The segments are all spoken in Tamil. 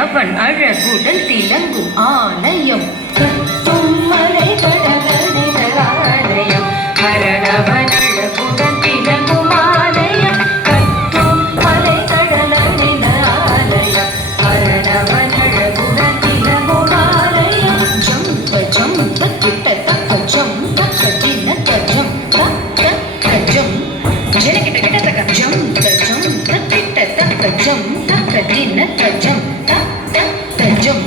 அவன் அழகுடன் திலங்கும் ஆலயம் கத்தும் மலை கடலடைந்த ஆலயம் ஹரணவன் அழகுடன் திலங்கும் ஆலயம் கத்தும் மலை கடலடைந்த ஆலயம் ஹரணவன் அழகுடன் திலங்கும் ஆலயம் ஜம்ப ஜம்ப கிட்ட தக்க ஜம் தக்க தின கஜம் தக்க கஜம் ஜன கிட்ட கிட்ட தக்க ஜம் கஜம் கிட்ட தக்க ஜம் தக்க தின கஜம் தக்க கஜம்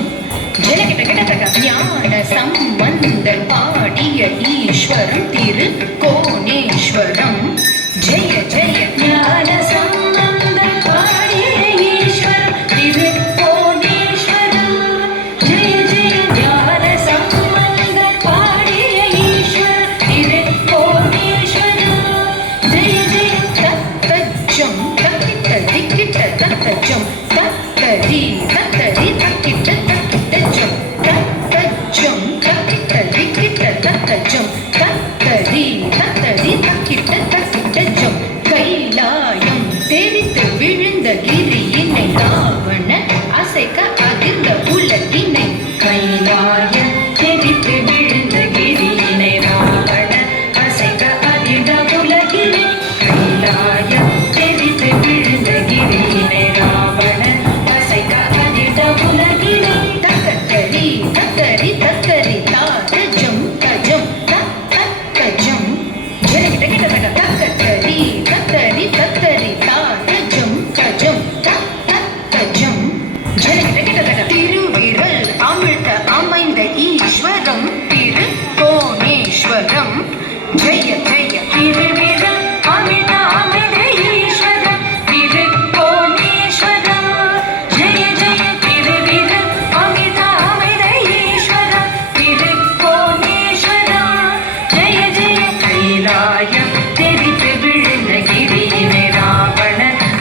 ஜன கிட்ட கிட்ட தக்க ஞான சம்பந்தர் பாடிய ஈஸ்வரம் திரு கோணேஸ்வரம் ஜெய ஜெய ஞான சம்பந்தர் பாடிய ஈஸ்வரம் திரு கோணேஸ்வரம் ஜெய ஜெய ஞான சம்பந்தர் பாடிய ஈஸ்வரம் திரு கோணேஸ்வரம் ஜெய ஜெய தக்கஜம் தக்கிட்ட திக்கிட்ட தக்கஜம் தக்கரி தக்கரி தக்கிட்ட தக்கிட்ட ஜம் தக்கஜம் தக்கிட்ட திக்கிட்ட தக்கஜம் தக்கரி தக்கரி தக்கிட்ட தக்கிட்ட ஜம் கைலாயம் தெரித்து விழுந்த கிரியினை ராவண அசைக்க அதிர்ந்த உலகினை கைலாயம் தெரித்து விழுந்த கிரியினை ராவண அசைக்க அதிர்ந்த உலகினை கைலாயம் தெரித்து விழுந்த கிரியினை ராவண அசைக்க அதிர்ந்த உலகினை தக்கரி தக்கரி தக்கரி தாஜம் கஜம் தக்கஜம் ஜனகிட்ட கிட்ட தக்க தக்கரி தக்கரி தக்கரி தாஜம் கஜம் தக்கஜம் ஜனகிட்ட கிட்ட தக்க திருவிரல் அமிழ்த்த அமைந்த ஈஸ்வரம் திரு கோணேஸ்வரம் ஜெய ஜெய திருவிரல் அமிழ்த்த அமைந்த ஈஸ்வரம் திரு கோணேஸ்வரம் ஜெய ஜெய திருவிரல் அமிழ்த்த அமைந்த ஈஸ்வரம் திரு கோணேஸ்வரம் ஜெய ஜெய கைலாயம் தெரித்து விழுந்த கிரியினை ராவண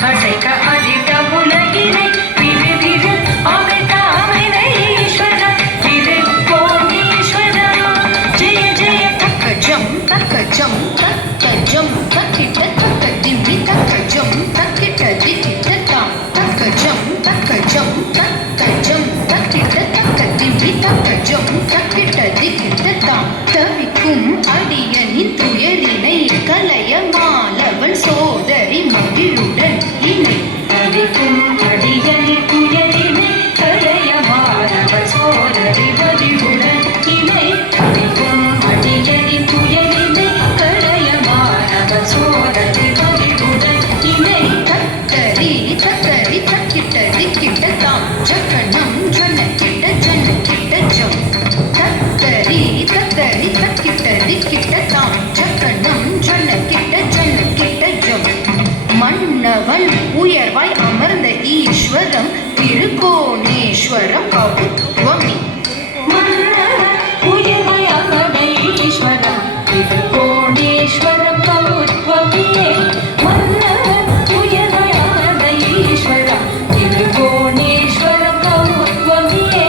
அசைக்க அதிர்ந்த உலகினை திருவிரல் அமிழ்த்த அமைந்த ஈஸ்வரம் திரு கோணேஸ்வரம் ஜெய ஜெய தக்கஜம் தக்கஜம் தக்கஜம் தக்கிட்ட தக்க திம்பி தக்கஜம் தக்கிட்ட திக்கிட்ட தாம் தக்கஜம் தக்கஜம் தக்கஜம் தக்கிட்ட தக்க திம்பி தக்கஜம் தக்கிட்ட திக்கிட்ட தாம் தவிக்கும் அடியனின் துயரினை கலைய மாலவன் சோதரி மகிழுடன் இணை தவிக்கும் அடியனின் துயரினை கலைய மாலவன் சோதரி மகிழுடன் இணை தவிக்கும் அடியனின் துயரினை கலைய மாலவன் சோதரி மகிழுடன் இணை தக்கரி தக்கரி தக்கிட்ட திக்கிட்ட தாம் ஜக்கணம் ஜனக்கிட்ட ஜனக்கிட்ட ஜம் தக்கரி தக்கரி தக்கிட்ட திக்கிட்ட தாம் ஜக்கணம் ஜனக்கிட்ட ஜனக்கிட்ட ஜம் மன்னவன் உயர்வாய் அமர்ந்த ஈஸ்வரம் திருக்கோணேஸ்வரம் கவுத்வமி மன்னவன் உயர்வாய் அமர்ந்த ஈஸ்வரம் திருக்கோணேஸ்வரம் கவுத்வமியே மன்னவன் உயர்வாய் அமர்ந்த ஈஸ்வரம் திருக்கோணேஸ்வரம் கவுத்வமியே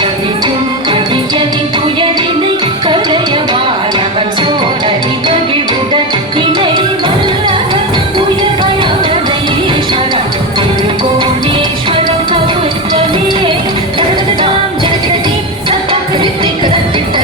தவிக்கும் அடியனின் துயரினை கலைய மாலவன் சோதரி மகிழ்வுடன் இணை மன்னவன் உயர்வாய் அமர்ந்த ஈஸ்வரம் திருக்கோணேஸ்வரம் கவுத்வமியே தரததாம் ஜனகிரதி சத்தம் கிருத்தி கதத்திட்ட